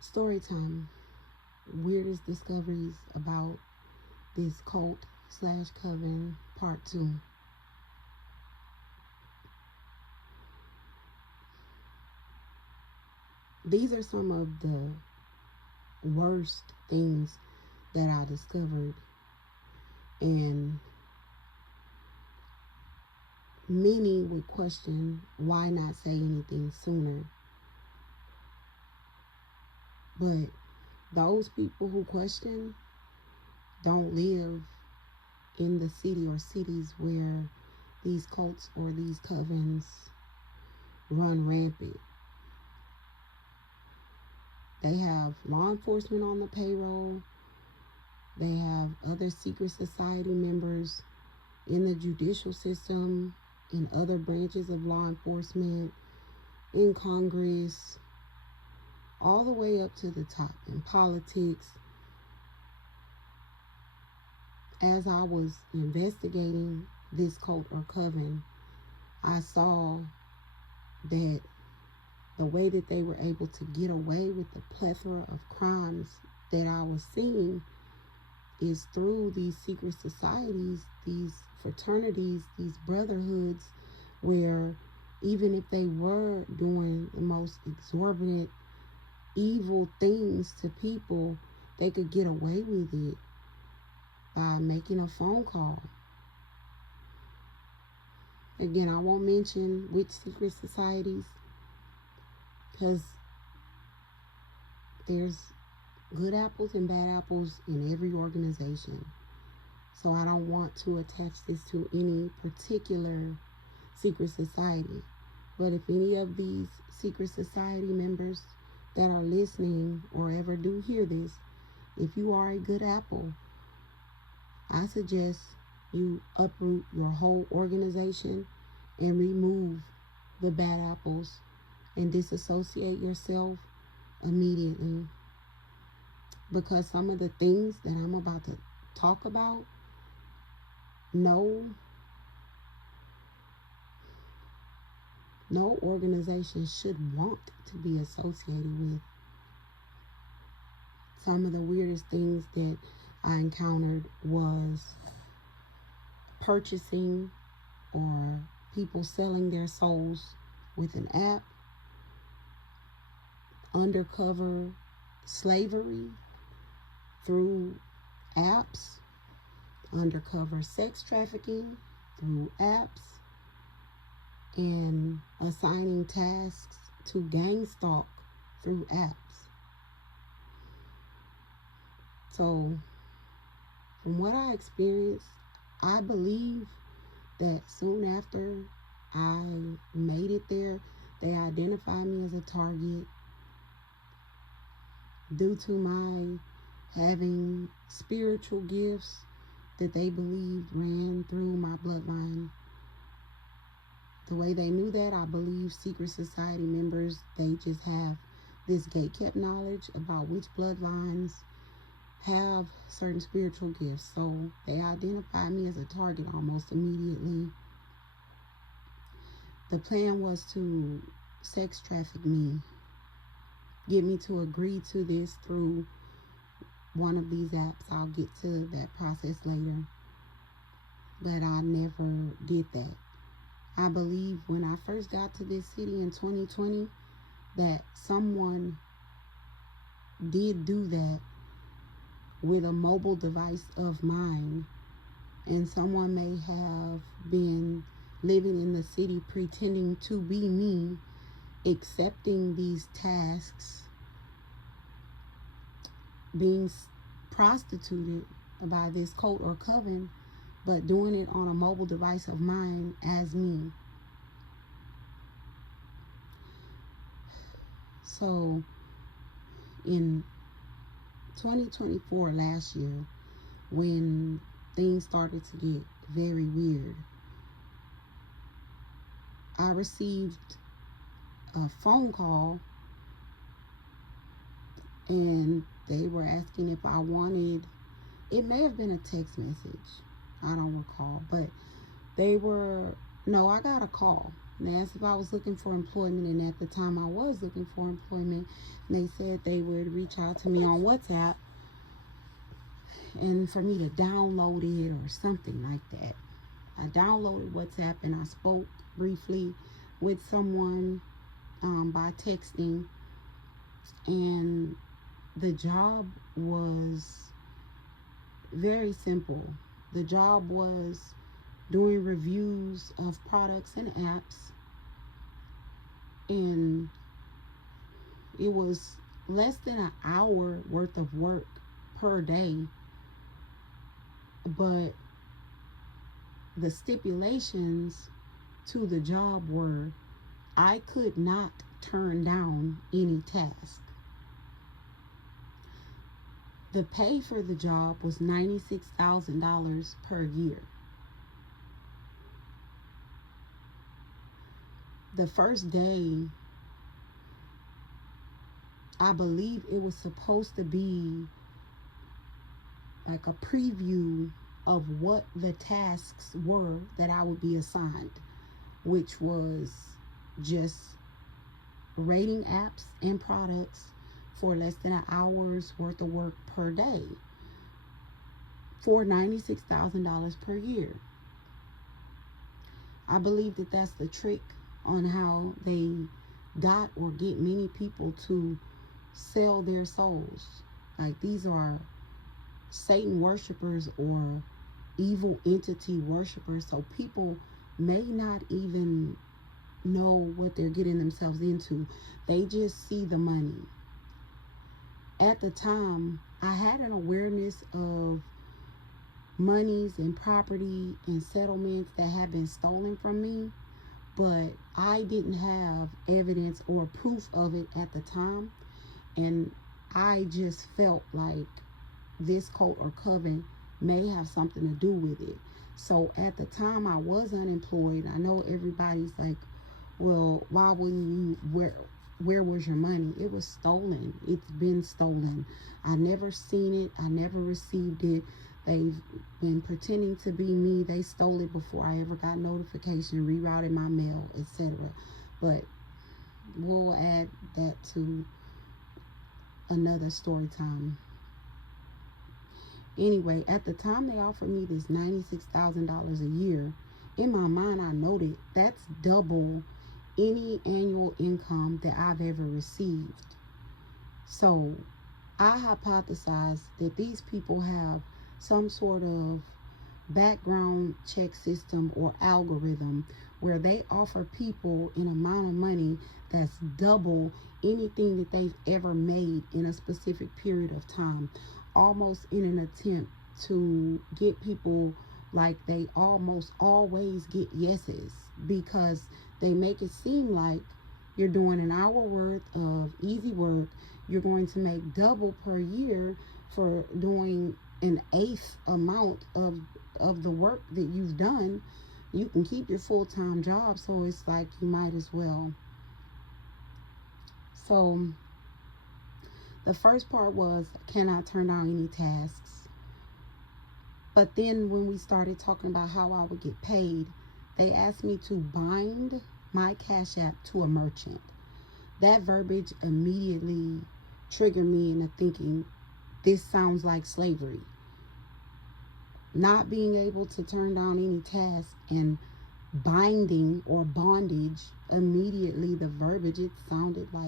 Story time. Weirdest discoveries about this cult slash coven part 2. These are some of the worst things that I discovered, and many would question why not say anything sooner. But those people who question don't live in the city or cities where these cults or these covens run rampant. They have law enforcement on the payroll. They have other secret society members in the judicial system, in other branches of law enforcement, in Congress, all the way up to the top in politics. As I was investigating this cult or coven, I saw that the way that they were able to get away with the plethora of crimes that I was seeing is through these secret societies, these fraternities, these brotherhoods, where even if they were doing the most exorbitant, evil things to people, they could get away with it by making a phone call. Again, I won't mention which secret societies, because there's good apples and bad apples in every organization. So I don't want to attach this to any particular secret society. But if any of these secret society members that are listening or ever do hear this, if you are a good apple, I suggest you uproot your whole organization and remove the bad apples and disassociate yourself immediately. Because some of the things that I'm about to talk about, no organization should want to be associated with. Some of the weirdest things that I encountered was purchasing or people selling their souls with an app, undercover slavery through apps, undercover sex trafficking through apps, and assigning tasks to gang stalk through apps. So, from what I experienced, I believe that soon after I made it there, they identified me as a target due to my having spiritual gifts that they believed ran through my bloodline. The way they knew that, I believe secret society members, they just have this gatekept knowledge about which bloodlines have certain spiritual gifts. So they identified me as a target almost immediately. The plan was to sex traffic me, get me to agree to this through one of these apps. I'll get to that process later. But I never did that. I believe when I first got to this city in 2020 that someone did do that with a mobile device of mine, and someone may have been living in the city pretending to be me, accepting these tasks, being prostituted by this cult or coven, but doing it on a mobile device of mine as me. So in 2024, last year, when things started to get very weird, I received a phone call, and they were asking if I wanted, it may have been a text message, I don't recall, but I got a call. And they asked if I was looking for employment, and at the time I was looking for employment. And they said they would reach out to me on WhatsApp and for me to download it or something like that. I downloaded WhatsApp and I spoke briefly with someone by texting, and the job was very simple. The job was doing reviews of products and apps, and it was less than an hour worth of work per day, but the stipulations to the job were I could not turn down any task. The pay for the job was $96,000 per year. The first day, I believe it was supposed to be like a preview of what the tasks were that I would be assigned, which was just rating apps and products for less than an hour's worth of work per day for $96,000 per year. I believe that that's the trick on how they got or get many people to sell their souls. Like, these are Satan worshipers or evil entity worshipers, so people may not even know what they're getting themselves into. They just see the money. At the time, I had an awareness of monies and property and settlements that had been stolen from me, but I didn't have evidence or proof of it at the time, and I just felt like this cult or coven may have something to do with it. So at the time I was unemployed. I know everybody's like, well, why wouldn't you, where was your money? It was stolen. It's been stolen. I never seen it. I never received it. They've been pretending to be me. They stole it before I ever got notification, rerouted my mail, etc. But we'll add that to another story time. Anyway, at the time they offered me this $96,000 a year, in my mind I noted that's double any annual income that I've ever received. So I hypothesized that these people have some sort of background check system or algorithm where they offer people an amount of money that's double anything that they've ever made in a specific period of time, almost in an attempt to get people, like, they almost always get yeses, because they make it seem like you're doing an hour worth of easy work, you're going to make double per year for doing an eighth amount of the work that you've done. You can keep your full-time job, so it's like you might as well. So the first part was, can I turn down any tasks? But then when we started talking about how I would get paid, they asked me to bind my Cash App to a merchant. That verbiage immediately triggered me into thinking, this sounds like slavery. Not being able to turn down any task and binding or bondage, immediately the verbiage, it sounded like